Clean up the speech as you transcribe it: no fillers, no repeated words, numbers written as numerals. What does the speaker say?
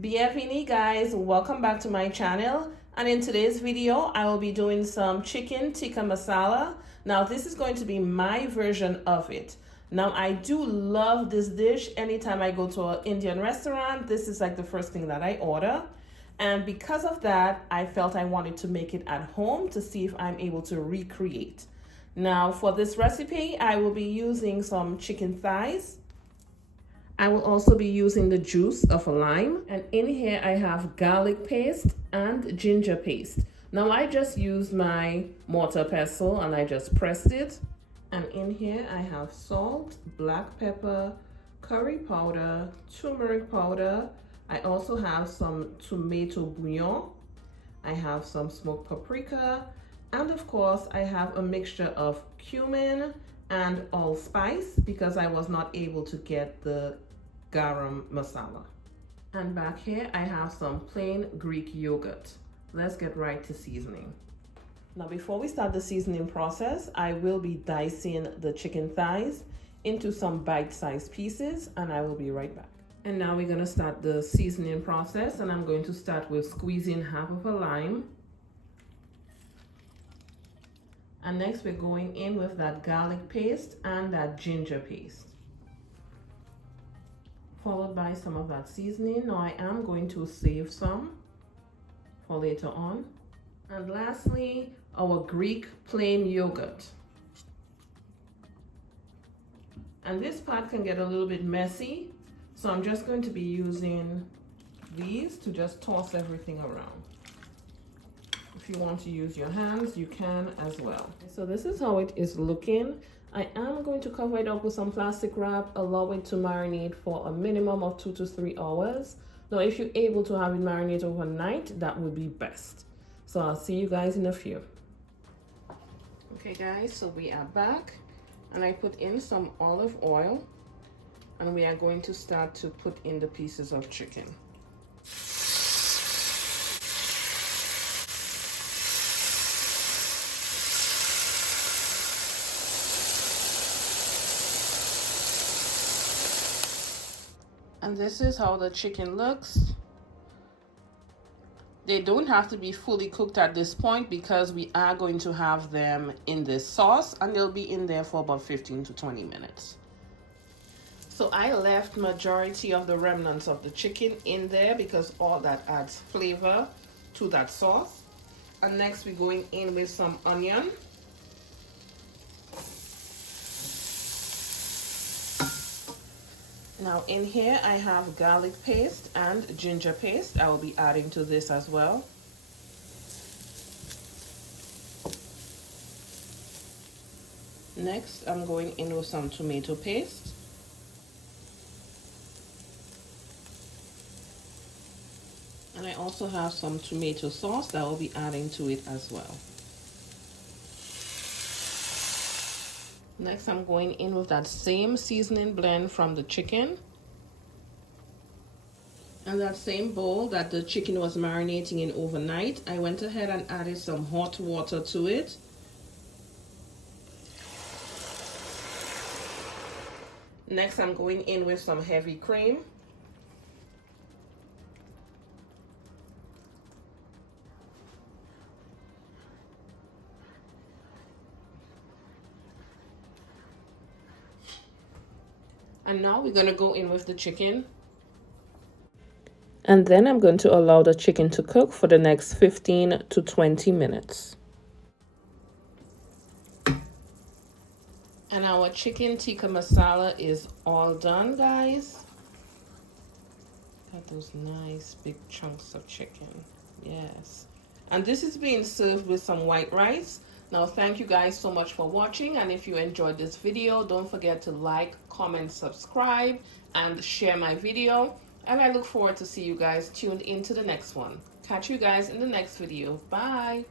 Bienvenue guys, welcome back to my channel, and in today's video I will be doing some chicken tikka masala. Now this is going to be my version of it. Now I do love this dish. Anytime I go to an Indian restaurant, this is like the first thing that I order, and because of that I felt I wanted to make it at home to see if I'm able to recreate. Now for this recipe I will be using some chicken thighs. I will also be using the juice of a lime, and in here I have garlic paste and ginger paste. Now I just used my mortar pestle and I just pressed it. And in here I have salt, black pepper, curry powder, turmeric powder. I also have some tomato bouillon. I have some smoked paprika, and of course I have a mixture of cumin and allspice because I was not able to get the garam masala. And back here I have some plain Greek yogurt. Let's get right to seasoning. Now before we start the seasoning process, I will be dicing the chicken thighs into some bite-sized pieces, and I will be right back. And now we're going to start the seasoning process, and I'm going to start with squeezing half of a lime. And next we're going in with that garlic paste and that ginger paste, followed by some of that seasoning. Now I am going to save some for later on. And lastly, our Greek plain yogurt. And this part can get a little bit messy, so I'm just going to be using these to just toss everything around. If you want to use your hands, you can as well. So this is how it is looking. I am going to cover it up with some plastic wrap, allow it to marinate for a minimum of 2 to 3 hours. Now, if you're able to have it marinate overnight, that would be best. So I'll see you guys in a few. Okay guys, so we are back, and I put in some olive oil, and we are going to start to put in the pieces of chicken. And this is how the chicken looks. They don't have to be fully cooked at this point because we are going to have them in this sauce, and they'll be in there for about 15 to 20 minutes. So I left majority of the remnants of the chicken in there because all that adds flavor to that sauce. And next we're going in with some onion. Now in here I have garlic paste and ginger paste. I will be adding to this as well. Next I'm going in with some tomato paste. And I also have some tomato sauce that I will be adding to it as well. Next, I'm going in with that same seasoning blend from the chicken. And that same bowl that the chicken was marinating in overnight, I went ahead and added some hot water to it. Next, I'm going in with some heavy cream. And now we're going to go in with the chicken. And then I'm going to allow the chicken to cook for the next 15 to 20 minutes. And our chicken tikka masala is all done, guys. Got those nice big chunks of chicken. Yes. And this is being served with some white rice. Now, thank you guys so much for watching, and if you enjoyed this video, don't forget to like, comment, subscribe, and share my video. And I look forward to see you guys tuned into the next one. Catch you guys in the next video. Bye!